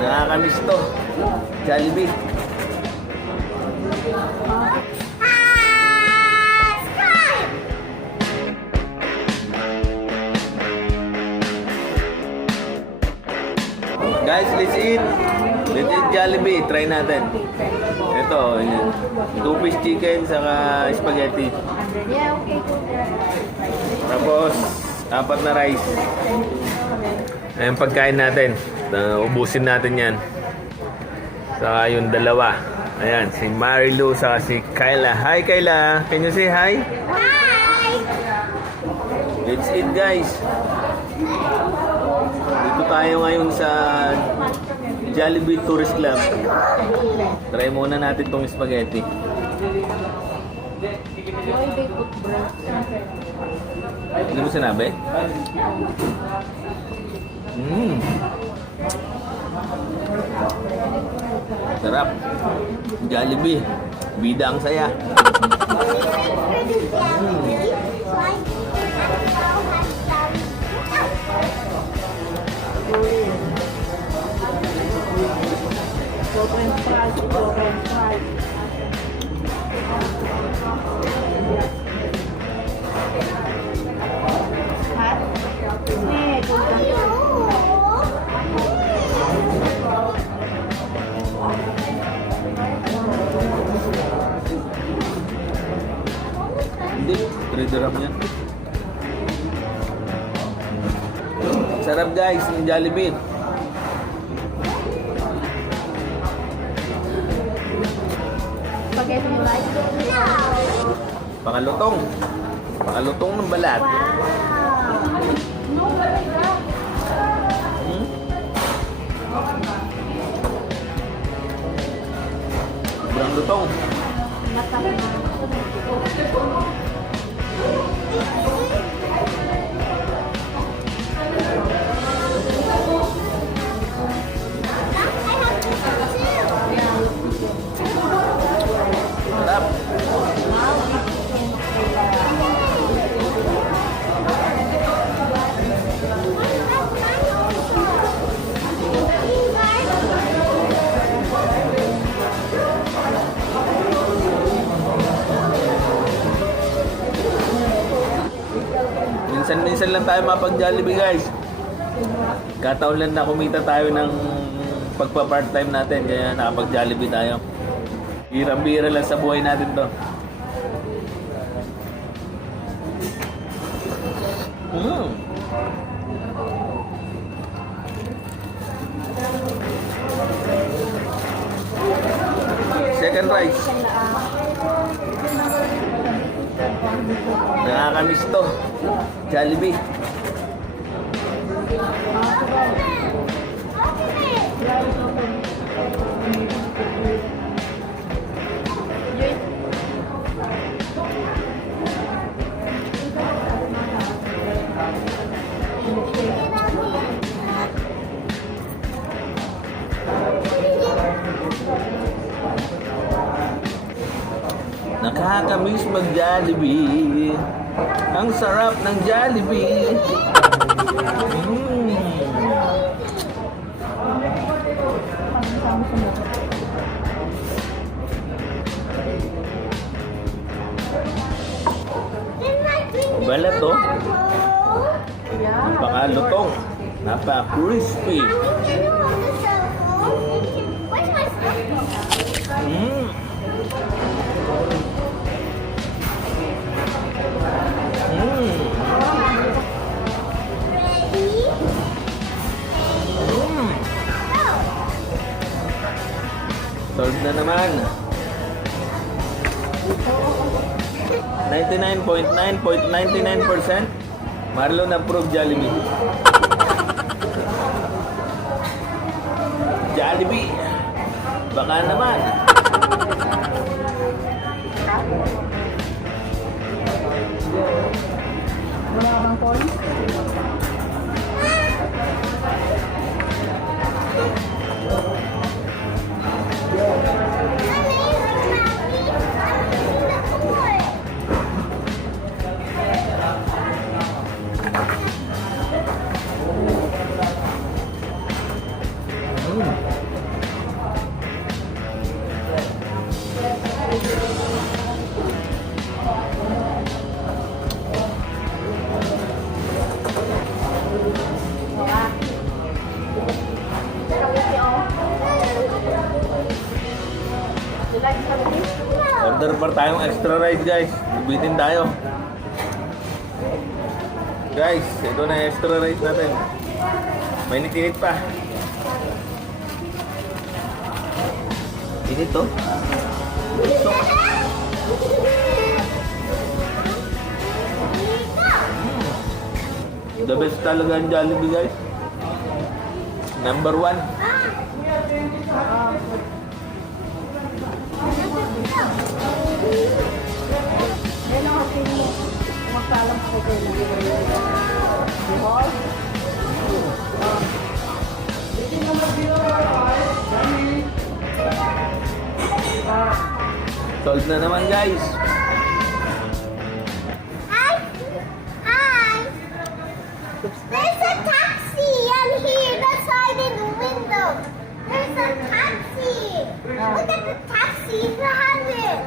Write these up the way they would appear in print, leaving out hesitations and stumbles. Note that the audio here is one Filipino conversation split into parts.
Nakakamiss to. Jollibee. Guys, let's eat. Let's eat Jollibee. Try natin. Ito, yun. 2-piece chicken saka spaghetti. Yeah, okay. Tapos, 4 na rice. Ayan pagkain natin. Ubusin natin yan. Saka yung dalawa. Ayan, si Marilu saka si Kyla. Hi Kyla! Can you say hi? Hi! Let's eat guys. Dito tayo ngayon sa Jollibee Tourist Club. Try muna natin tong spaghetti. Why they put bread? Hindi mo sinabi? Sarap. Jollibee. Bida ang saya. French fries, French fries. Hot? Hindi, 3 dirham yan. Sarap guys, ng Jollibee. Spaghetti rice? Pangalutong. Pangalutong ng balat. Sobrang lutong. Sarap. Minsan-minsan lang tayo mapag-Jollibee guys. Kataon lang na kumita tayo ng pagpa-part-time natin, kaya nakapag-Jollibee tayo. Bira-bira lang sa buhay natin to. Second rice. Nakakamiss to. Jollibee. Nakakamiss mag-Jollibee. Ang sarap ng Jollibee. Balat to. Napakalutong. Napaka-crispy. Solve na naman. 99.9.99% Marlon approved Jollibee. Jollibee. Baka naman. Wala kang points? Yeah. Order pa tayong extra rice guys. Bitin tayo. Guys, ito na yung extra rice natin. Mainit-init pa. Init to. The best talaga ang Jollibee guys. Number 1. Yan ang akin mo. Magpalam ko kayo. Behold. Sold na naman guys. Hi! Hi! There's a taxi on here that's hiding the window. There's a taxi. Look at the taxi behind it.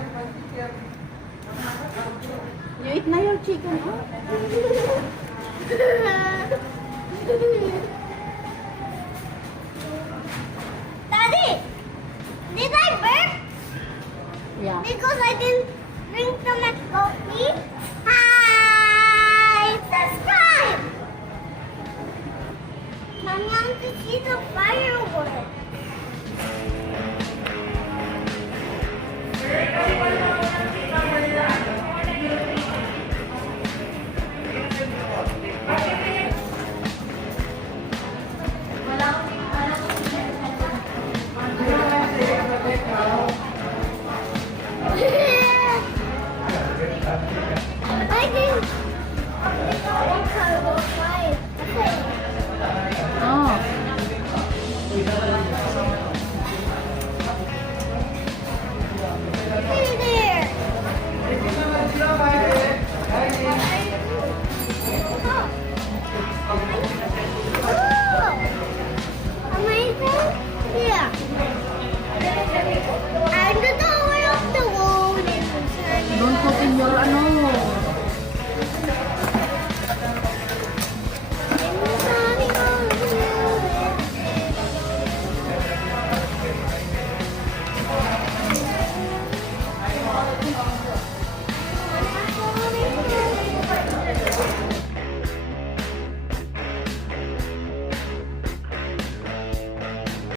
You eat na your chicken, huh? Daddy, did I burp? Yeah. Because I didn't drink the much coffee. Hi! Subscribe! I want to see the fireworks.